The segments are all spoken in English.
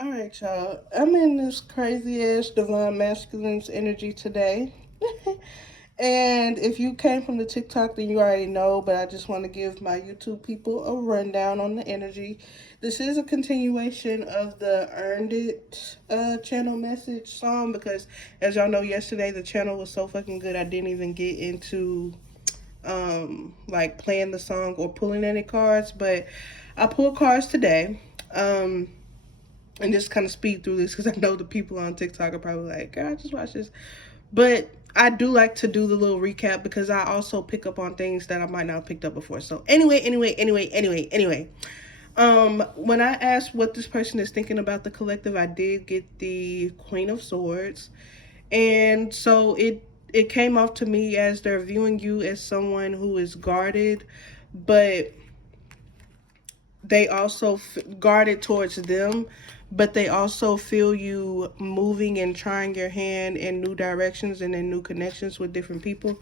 All right, y'all. I'm in this crazy ass divine masculine's energy today. And if you came from the TikTok, then you already know, but I just want to give my YouTube people a rundown on the energy. This is a continuation of the Earned It channel message song because, as y'all know, yesterday the channel was so fucking good, I didn't even get into like playing the song or pulling any cards, but I pulled cards today. And just kind of speed through this because I know the people on TikTok are probably like, "God, just watch this." But I do like to do the little recap because I also pick up on things that I might not have picked up before. So anyway. When I asked what this person is thinking about the collective, I did get the Queen of Swords, and so it came off to me as they're viewing you as someone who is guarded, but they also guarded towards them, but they also feel you moving and trying your hand in new directions and in new connections with different people.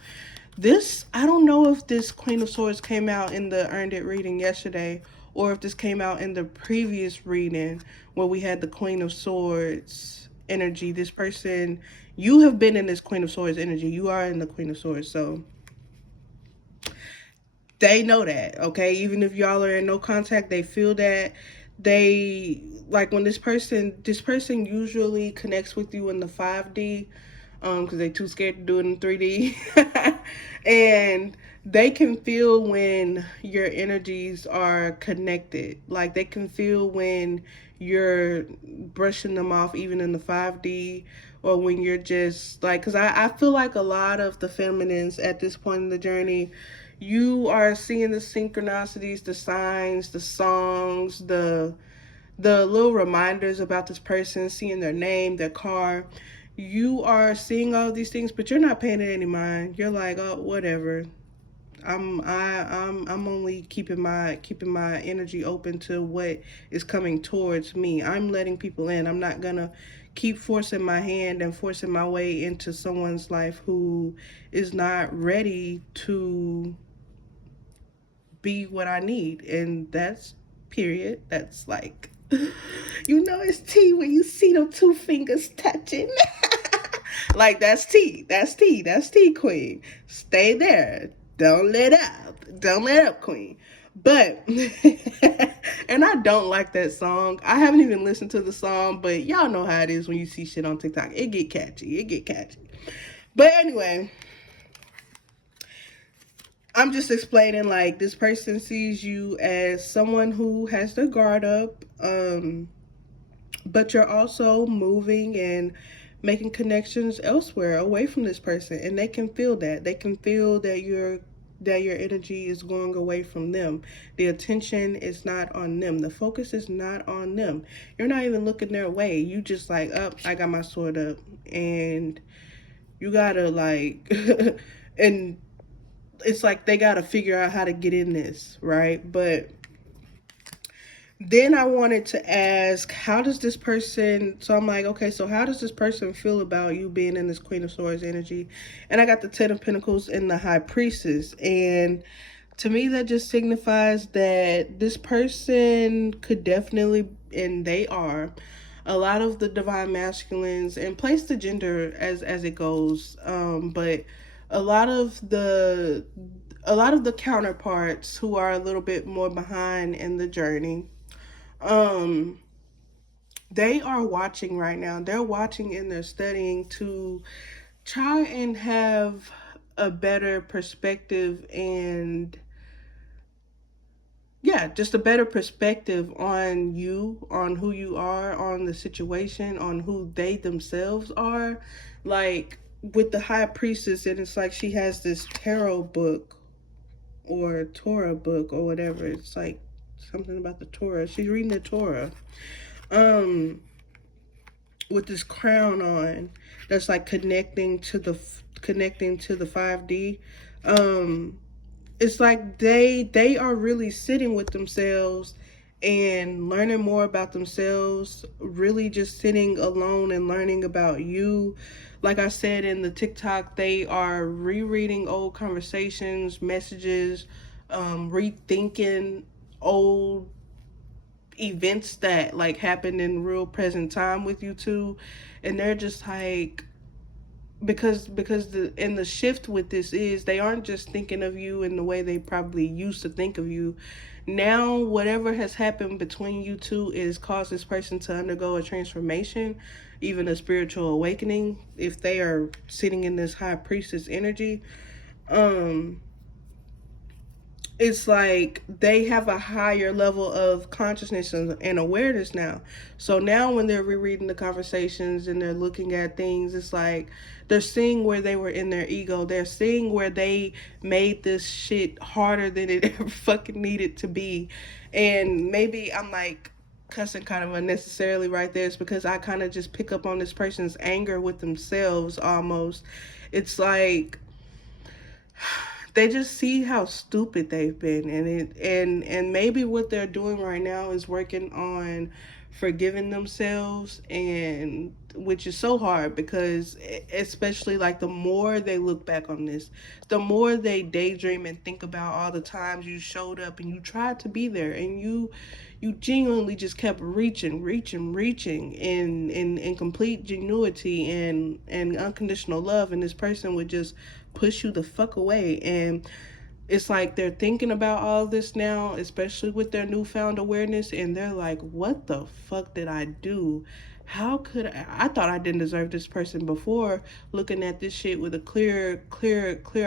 This, I don't know if this Queen of Swords came out in the Earned It reading yesterday or if this came out in the previous reading where we had the Queen of Swords energy. This person, you have been in this Queen of Swords energy. You are in the Queen of Swords. So they know that, okay? Even if y'all are in no contact, they feel that. They like when this person usually connects with you in the 5D, because they too scared to do it in 3D. And they can feel when your energies are connected. Like they can feel when you're brushing them off even in the 5D, or when you're just like, because I feel like a lot of the feminines at this point in the journey, you are seeing the synchronicities, the signs, the songs, the little reminders about this person, seeing their name, their car. You are seeing all these things, but you're not paying it any mind. You're like, oh, whatever. I'm only keeping my energy open to what is coming towards me. I'm letting people in. I'm not gonna keep forcing my hand and forcing my way into someone's life who is not ready to be what I need. And that's period. That's like, it's tea when you see them two fingers touching. Like that's tea. That's tea. That's tea, queen. Stay there. Don't let up. Don't let up, queen. But and I don't like that song. I haven't even listened to the song, but y'all know how it is when you see shit on TikTok. It get catchy. It get catchy. But anyway, I'm just explaining like this person sees you as someone who has their guard up, but you're also moving and making connections elsewhere away from this person, and they can feel that. They can feel that your energy is going away from them. The attention is not on them. The focus is not on them. You're not even looking their way. You just like, up, I got my sword up, and you gotta like, and it's like they got to figure out how to get in this, right? But then I wanted to ask, how does this person? So I'm like, okay, so how does this person feel about you being in this Queen of Swords energy? And I got the Ten of Pentacles and the High Priestess, and to me that just signifies that this person could definitely, and they are, a lot of the divine masculines, and place the gender as it goes, but a lot of the a lot of the counterparts who are a little bit more behind in the journey, um they are watching right now. They're watching and they're studying to try and have a better perspective, and yeah, just a better perspective on you, on who you are, on the situation, on who they themselves are. Like with the High Priestess, and it's like she has this tarot book or Torah book or whatever. It's like something about the Torah. She's reading the Torah. Um, with this crown on, that's like connecting to the 5D. Um, it's like they are really sitting with themselves and learning more about themselves, really just sitting alone and learning about you. Like I said in the TikTok, they are rereading old conversations, messages, rethinking old events that like happened in real present time with you two, and they're just like, because the and the shift with this is they aren't just thinking of you in the way they probably used to think of you. Now whatever has happened between you two is caused this person to undergo a transformation, even a spiritual awakening, if they are sitting in this high priestess energy. um it's like they have a higher level of consciousness and awareness now. So now when they're rereading the conversations and they're looking at things, it's like they're seeing where they were in their ego. They're seeing where they made this shit harder than it ever fucking needed to be. And maybe I'm like cussing kind of unnecessarily right there. It's because I kind of just pick up on this person's anger with themselves almost. It's like they just see how stupid they've been, and maybe what they're doing right now is working on forgiving themselves, and which is so hard because especially like the more they look back on this, the more they daydream and think about all the times you showed up and you tried to be there, and you genuinely just kept reaching in complete genuity and unconditional love, and this person would just push you the fuck away. And it's like they're thinking about all this now, especially with their newfound awareness, and they're like, what the fuck did I do? How could I thought I didn't deserve this person before. Looking at this shit with a clear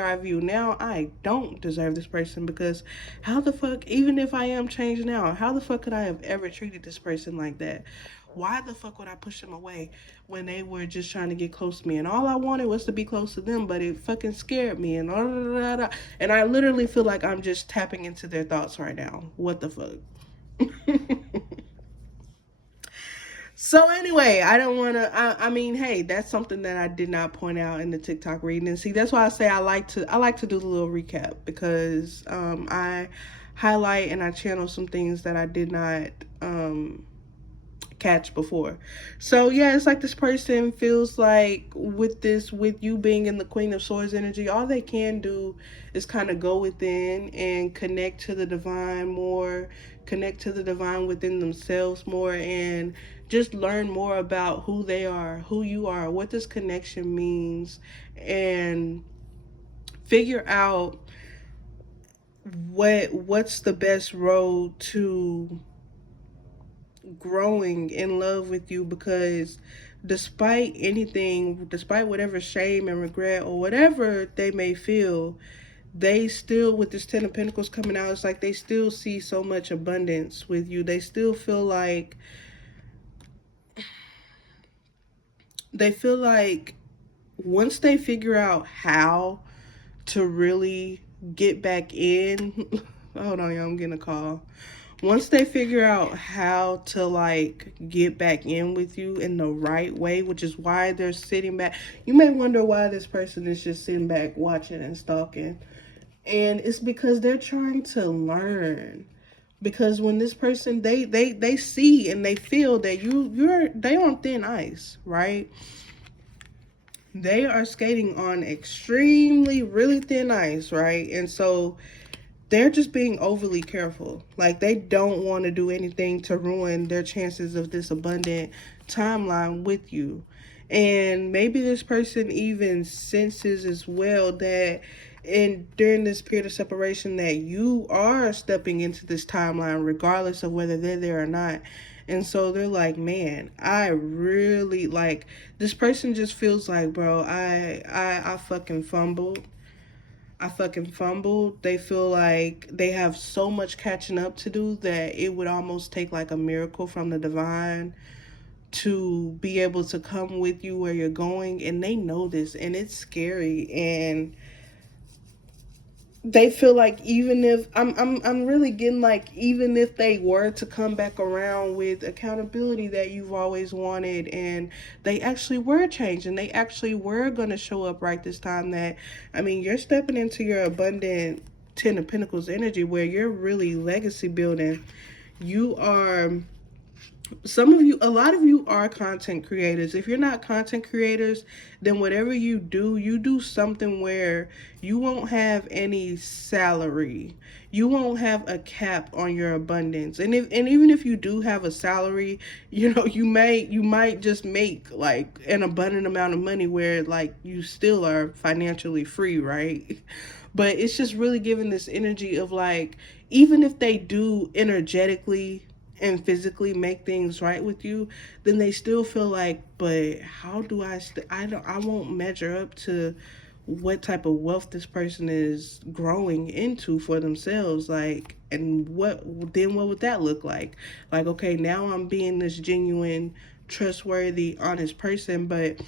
eye view now, I don't deserve this person, because how the fuck, even if I am changed now, how the fuck could I have ever treated this person like that? Why the fuck would I push them away when they were just trying to get close to me? And all I wanted was to be close to them, but it fucking scared me. And and I literally feel like I'm just tapping into their thoughts right now. What the fuck? So anyway, I don't want to. I mean, hey, that's something that I did not point out in the TikTok reading. And see, that's why I say I like to do the little recap, because I highlight and I channel some things that I did not um, catch before. So yeah, it's like this person feels like with you being in the Queen of Swords energy, all they can do is kind of go within and connect to the divine more, connect to the divine within themselves more, and just learn more about who they are, who you are, what this connection means, and figure out what's the best road to growing in love with you. Because despite anything, despite whatever shame and regret or whatever they may feel, they still, with this 10 of Pentacles coming out, it's like they still see so much abundance with you. They still feel like, they feel like once they figure out how to really get back in, hold on, y'all, I'm getting a call. Once they figure out how to like get back in with you in the right way, which is why they're sitting back. You may wonder why this person is just sitting back watching and stalking. And it's because they're trying to learn. Because when this person, they see and they feel that they on thin ice, right? They are skating on extremely really thin ice, right? And so they're just being overly careful. Like they don't want to do anything to ruin their chances of this abundant timeline with you. And maybe this person even senses as well that in during this period of separation that you are stepping into this timeline regardless of whether they're there or not. And so they're like, man, I really like this person just feels like, bro, I fucking fumbled. I fucking fumbled. They feel like they have so much catching up to do that it would almost take like a miracle from the divine to be able to come with you where you're going. And they know this, and it's scary. And they feel like even if I'm really getting like, even if they were to come back around with accountability that you've always wanted, and they actually were changing, they actually were going to show up right this time, that I mean you're stepping into your abundant 10 of Pentacles energy where you're really legacy building. You are some of you, a lot of you are content creators. If you're not content creators, then whatever you do something where you won't have any salary. You won't have a cap on your abundance. And even if you do have a salary, you might just make like an abundant amount of money where like you still are financially free, right? But it's just really giving this energy of like, even if they do energetically and physically make things right with you, then they still feel like, but how do I won't measure up to what type of wealth this person is growing into for themselves, like, and what would that look like? Like, okay, now I'm being this genuine, trustworthy, honest person, but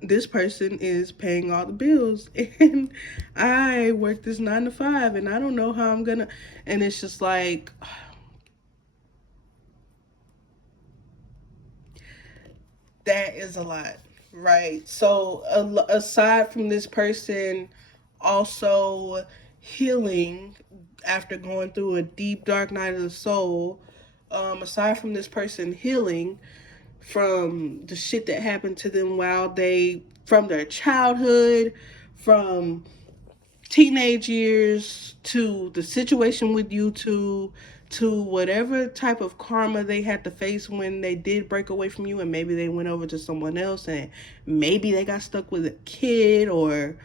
this person is paying all the bills and I work this 9 to 5 and I don't know how I'm gonna, and it's just like, that is a lot, right? So aside from this person also healing after going through a deep dark night of the soul, aside from this person healing from the shit that happened to them while they, from their childhood, from teenage years, to the situation with YouTube, to whatever type of karma they had to face when they did break away from you and maybe they went over to someone else and maybe they got stuck with a kid, or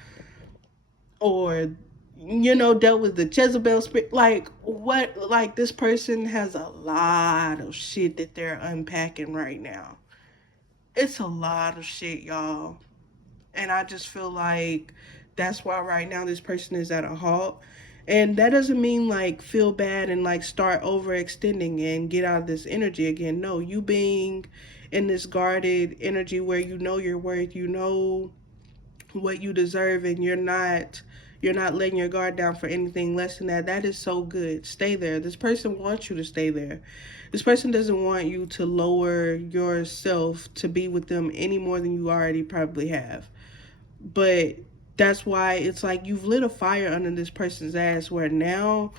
dealt with the Jezebel spirit. Like, what, like, this person has a lot of shit that they're unpacking right now. It's a lot of shit, y'all. And I just feel like that's why right now this person is at a halt. And that doesn't mean like feel bad and like start overextending and get out of this energy again. No, you being in this guarded energy where you know your worth, you know what you deserve, and you're not letting your guard down for anything less than that. That is so good. Stay there. This person wants you to stay there. This person doesn't want you to lower yourself to be with them any more than you already probably have. But that's why it's like you've lit a fire under this person's ass where now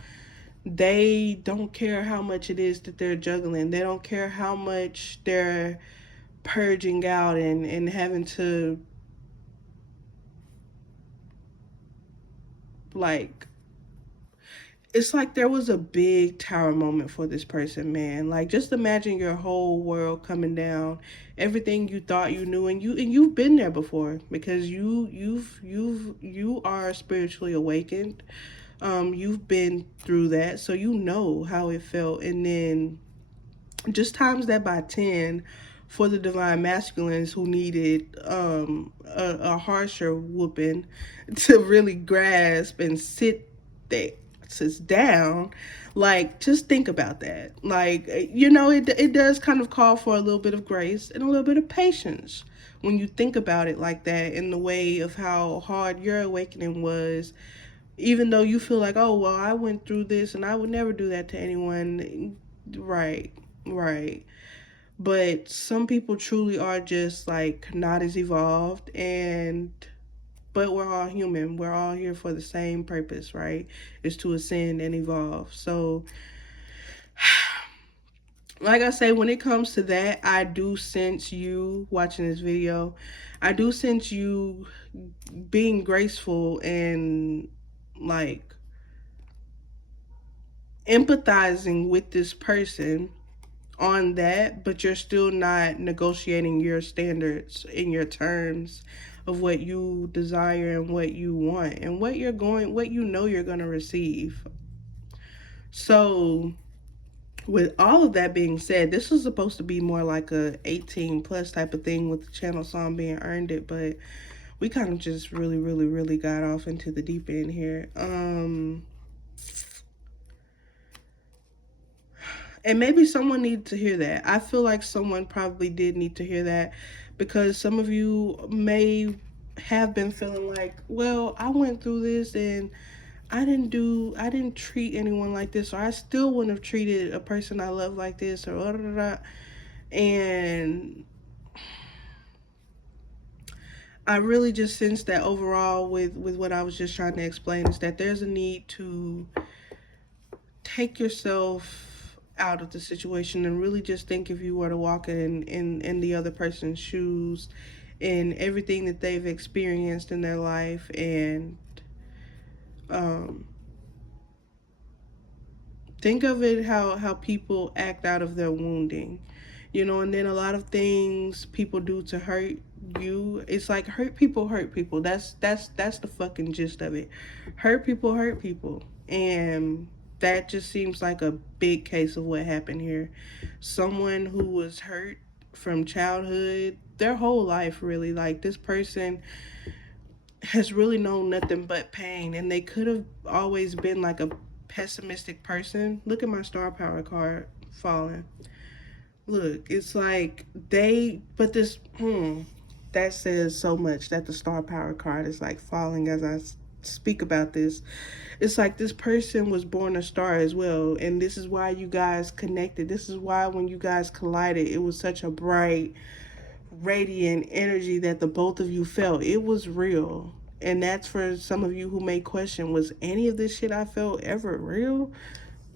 they don't care how much it is that they're juggling. They don't care how much they're purging out and having to, like, it's like there was a big tower moment for this person, man. Like, just imagine your whole world coming down, everything you thought you knew, and you've been there before because you are spiritually awakened. You've been through that, so you know how it felt, and then just times that by 10 for the divine masculines who needed a harsher whooping to really grasp and sit there sits down. Like, just think about that. Like, it does kind of call for a little bit of grace and a little bit of patience when you think about it like that, in the way of how hard your awakening was, even though you feel like, oh well, I went through this and I would never do that to anyone. Right, right. But some people truly are just like not as evolved, and but we're all human. We're all here for the same purpose, right? Is to ascend and evolve. So, like I say, when it comes to that, I do sense you watching this video. I do sense you being graceful and like empathizing with this person on that, but you're still not negotiating your standards and your terms of what you desire and what you want and what you're going to receive. So, with all of that being said, this was supposed to be more like a 18 plus type of thing with the channel song being earned it, but we kind of just really, really, really got off into the deep end here. And maybe someone needed to hear that. I feel like someone probably did need to hear that, because some of you may have been feeling like, well, I went through this and I didn't treat anyone like this, or I still wouldn't have treated a person I love like this, or blah, blah, blah. And I really just sense that overall with what I was just trying to explain is that there's a need to take yourself out of the situation and really just think if you were to walk in the other person's shoes and everything that they've experienced in their life and um, think of it how people act out of their wounding, you know, and then a lot of things people do to hurt you. It's like hurt people. That's the fucking gist of it. Hurt people, and that just seems like a big case of what happened here. Someone who was hurt from childhood, their whole life really. Like this person has really known nothing but pain, and they could have always been like a pessimistic person. Look at my star power card falling. Look, it's like but this, that says so much that the star power card is like falling as I speak about this. It's like this person was born a star as well, and this is why you guys connected. This is why when you guys collided, it was such a bright, radiant energy that the both of you felt. It was real. And that's for some of you who may question, was any of this shit I felt ever real?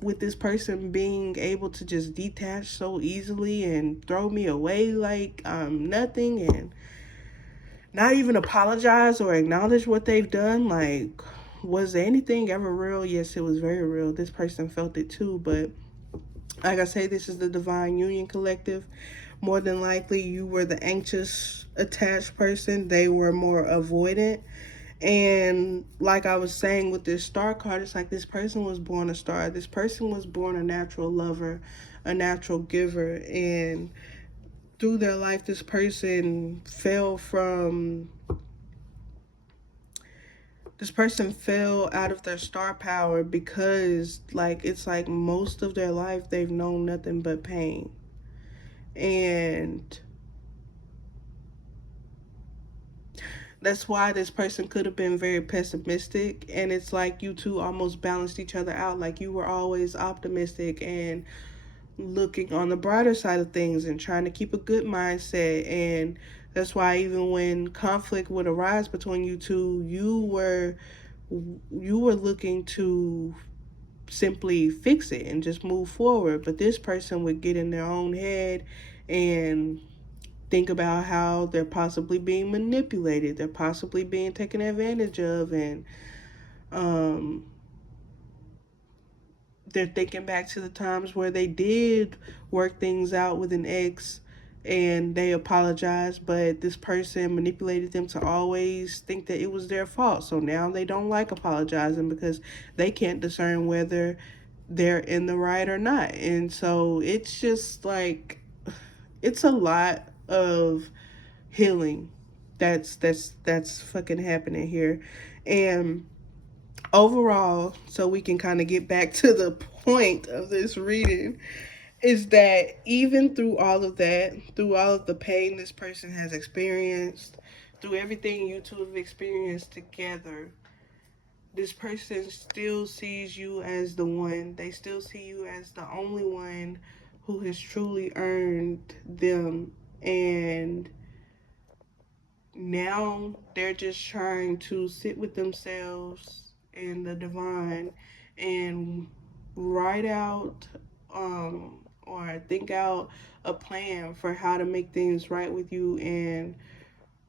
With this person being able to just detach so easily and throw me away like nothing and not even apologize or acknowledge what they've done. Like, was anything ever real? Yes, it was very real. This person felt it too, but like I say, this is the Divine Union Collective. More than likely, you were the anxious, attached person. They were more avoidant. And like I was saying with this star card, it's like this person was born a star. This person was born a natural lover, a natural giver. And through their life, this person fell out of their star power because like it's like most of their life they've known nothing but pain. And that's why this person could have been very pessimistic, and it's like you two almost balanced each other out. Like you were always optimistic and looking on the brighter side of things and trying to keep a good mindset. And that's why even when conflict would arise between you two, you were looking to simply fix it and just move forward. But this person would get in their own head and think about how they're possibly being manipulated, they're possibly being taken advantage of, and um, they're thinking back to the times where they did work things out with an ex and they apologized, but this person manipulated them to always think that it was their fault. So now they don't like apologizing because they can't discern whether they're in the right or not. And so it's just like it's a lot of healing that's fucking happening here. And overall, so we can kind of get back to the point of this reading, is that even through all of that, through all of the pain this person has experienced, through everything you two have experienced together, this person still sees you as the one. They still see you as the only one who has truly earned them. And now they're just trying to sit with themselves and the divine and write out or think out a plan for how to make things right with you. And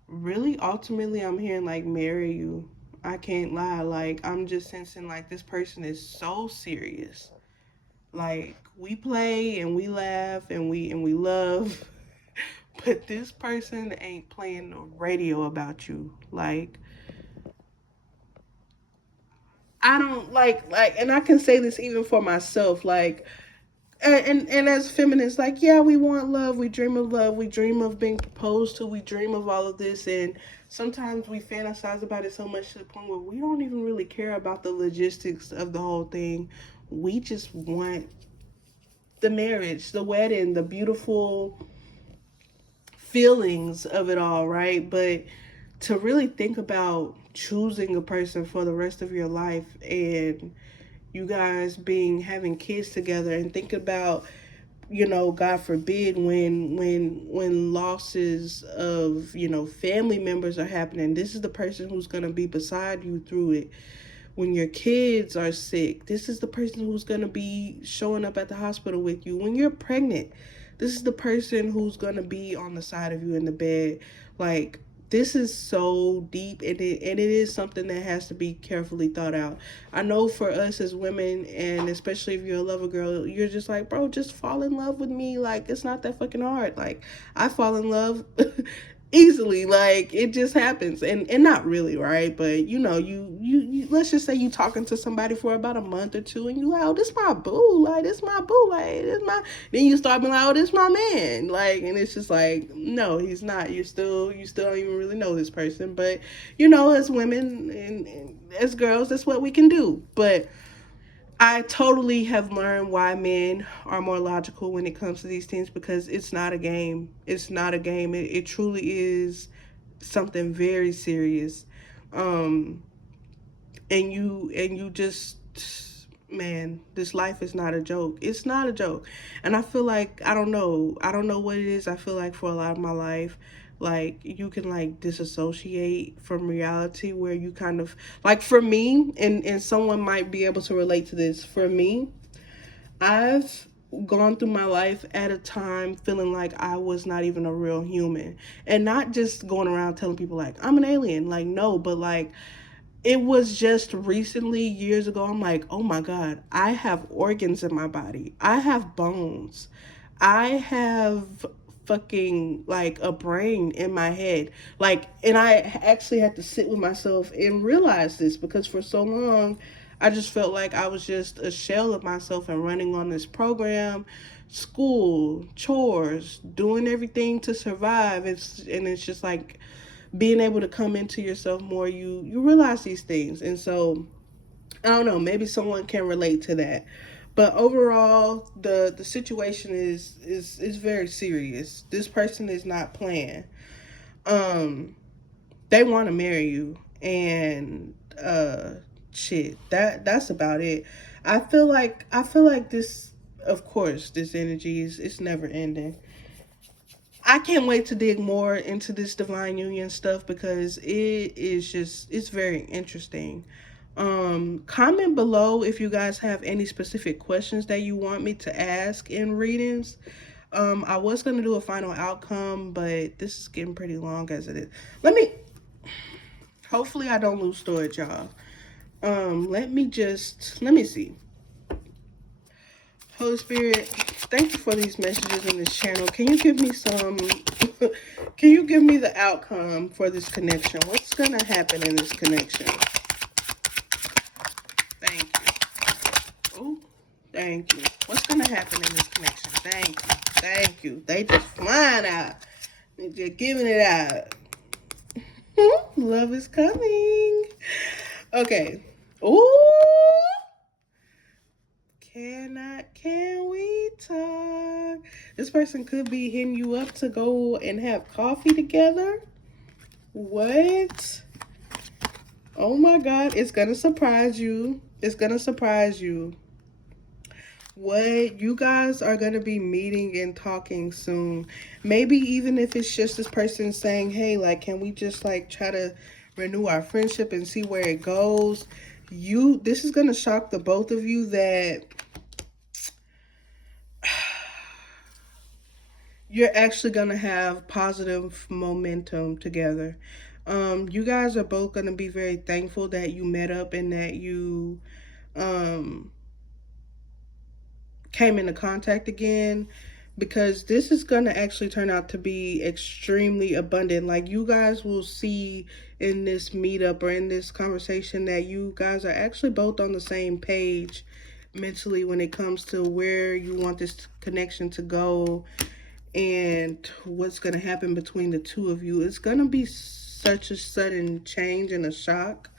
really ultimately I'm hearing like marry you. I can't lie, like I'm just sensing like this person is so serious. Like we play and we laugh and we love, but this person ain't playing the radio about you. Like I don't like and I can say this even for myself, like and as feminists, like yeah, we want love, we dream of being proposed to, we dream of all of this, and sometimes we fantasize about it so much to the point where we don't even really care about the logistics of the whole thing. We just want the marriage, the wedding, the beautiful feelings of it all, right? But to really think about choosing a person for the rest of your life and you guys being having kids together and think about, you know, God forbid when losses of, you know, family members are happening, this is the person who's going to be beside you through it. when your kids are sick. This is the person who's going to be showing up at the hospital with you. When you're pregnant, this is the person who's going to be on the side of you in the bed. Like, this is so deep, and it is something that has to be carefully thought out. I know for us as women, and especially if you're a lover girl, you're just like, bro, just fall in love with me. Like, it's not that fucking hard. Like, I fall in love easily. Like, it just happens. And not really, right? But you know, you let's just say you talking to somebody for about a month or two, and you like, oh, this my boo. Like, this my boo. Like, this my. Then you start being like, oh, this my man. Like, and it's just like, no, he's not. You still don't even really know this person. But you know, as women and as girls, that's what we can do. But I totally have learned why men are more logical when it comes to these things, because it's not a game. It's not a game. It truly is something very serious. Um, and you just, man, this life is not a joke. It's not a joke. And I feel like, I don't know what it is. I feel like for a lot of my life, like, you can like disassociate from reality, where you kind of, like, for me, and someone might be able to relate to this. For me, I've gone through my life at a time feeling like I was not even a real human, and not just going around telling people like I'm an alien. Like, no, but like, it was just recently, years ago, I'm like, oh my God, I have organs in my body. I have bones. I have fucking like a brain in my head. Like, and I actually had to sit with myself and realize this, because for so long, I just felt like I was just a shell of myself and running on this program, school, chores, doing everything to survive. And it's just like, being able to come into yourself more, you realize these things. And so, I don't know, maybe someone can relate to that. But overall, the situation is very serious. This person is not playing. um they want to marry you, and shit, that's about it. I feel like this, of course, this energy is, it's never ending. I can't wait to dig more into this divine union stuff, because it is just, it's very interesting. Comment below if you guys have any specific questions that you want me to ask in readings. I was gonna do a final outcome, but this is getting pretty long as it is. Let me, hopefully I don't lose storage, y'all. Let me see. Holy Spirit, thank you for these messages in this channel. Can you give me some, can you give me the outcome for this connection? What's going to happen in this connection? Thank you. Oh, thank you. What's going to happen in this connection? Thank you. Thank you. They just flying out. They're just giving it out. Love is coming. Okay. Ooh. Can we talk? This person could be hitting you up to go and have coffee together. What? Oh my God, it's gonna surprise you. It's gonna surprise you. What? You guys are gonna be meeting and talking soon. Maybe even if it's just this person saying, hey, like, can we just like try to renew our friendship and see where it goes? This is gonna shock the both of you that you're actually going to have positive momentum together. You guys are both going to be very thankful that you met up and that you um, came into contact again, because this is going to actually turn out to be extremely abundant. Like, you guys will see in this meetup or in this conversation that you guys are actually both on the same page mentally when it comes to where you want this connection to go and what's going to happen between the two of you. It's going to be such a sudden change and a shock.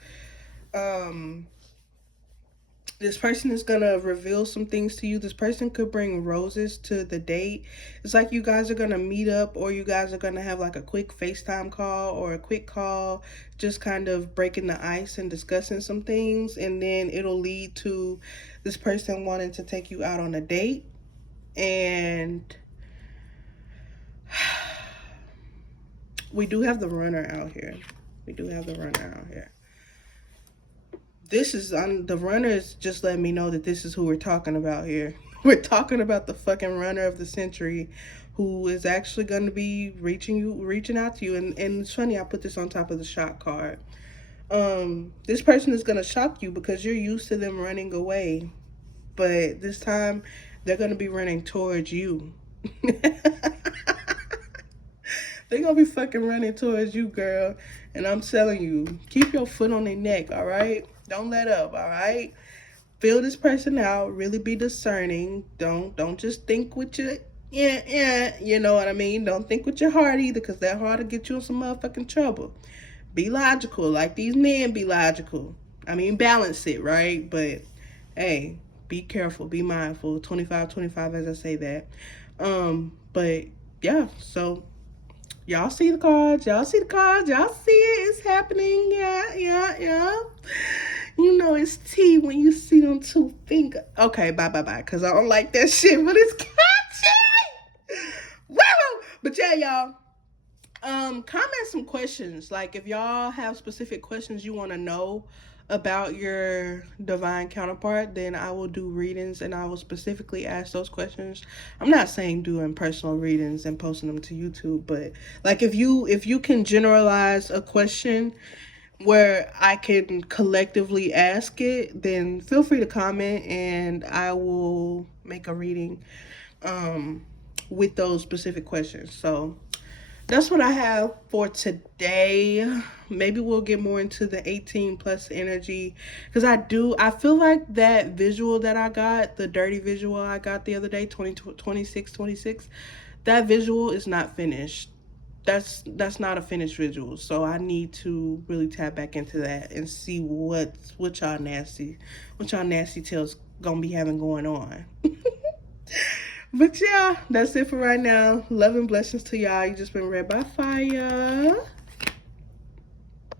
This person is going to reveal some things to you. This person could bring roses to the date. It's like you guys are going to meet up, or you guys are going to have like a quick FaceTime call or a quick call, just kind of breaking the ice and discussing some things. And then it'll lead to this person wanting to take you out on a date. And we do have the runner out here. We do have the runner out here. This is on the runners. Just let me know that this is who we're talking about here. We're talking about the fucking runner of the century, who is actually going to be reaching out to you. And it's funny, I put this on top of the shock card. This person is going to shock you because you're used to them running away, but this time they're going to be running towards you. They're gonna be fucking running towards you, girl. And I'm telling you, keep your foot on their neck, all right? Don't let up, all right? Feel this person out. Really be discerning. Don't just think with your you know what I mean? Don't think with your heart either, because that heart will get you in some motherfucking trouble. Be logical, like these men be logical. I mean, balance it, right? But hey, be careful, be mindful. 25, 25, as I say that. But yeah, so y'all see the cards. Y'all see the cards. Y'all see it. It's happening. Yeah, yeah, yeah. You know it's tea when you see them two fingers. Okay, bye, bye, bye. Because I don't like that shit, but it's catchy. Woo! But yeah, y'all. Comment some questions. Like if y'all have specific questions you want to know about your divine counterpart, then I will do readings and I will specifically ask those questions. I'm not saying doing personal readings and posting them to YouTube, but like if you can generalize a question where I can collectively ask it, then feel free to comment and I will make a reading um with those specific questions. So that's what I have for today. Maybe we'll get more into the 18 plus energy because I feel like that visual that I got, the dirty visual I got the other day, 26, that visual is not finished. That's not a finished visual. So I need to really tap back into that and see what y'all nasty tails gonna be having going on. But yeah, that's it for right now. Love and blessings to y'all. You just been read by fire.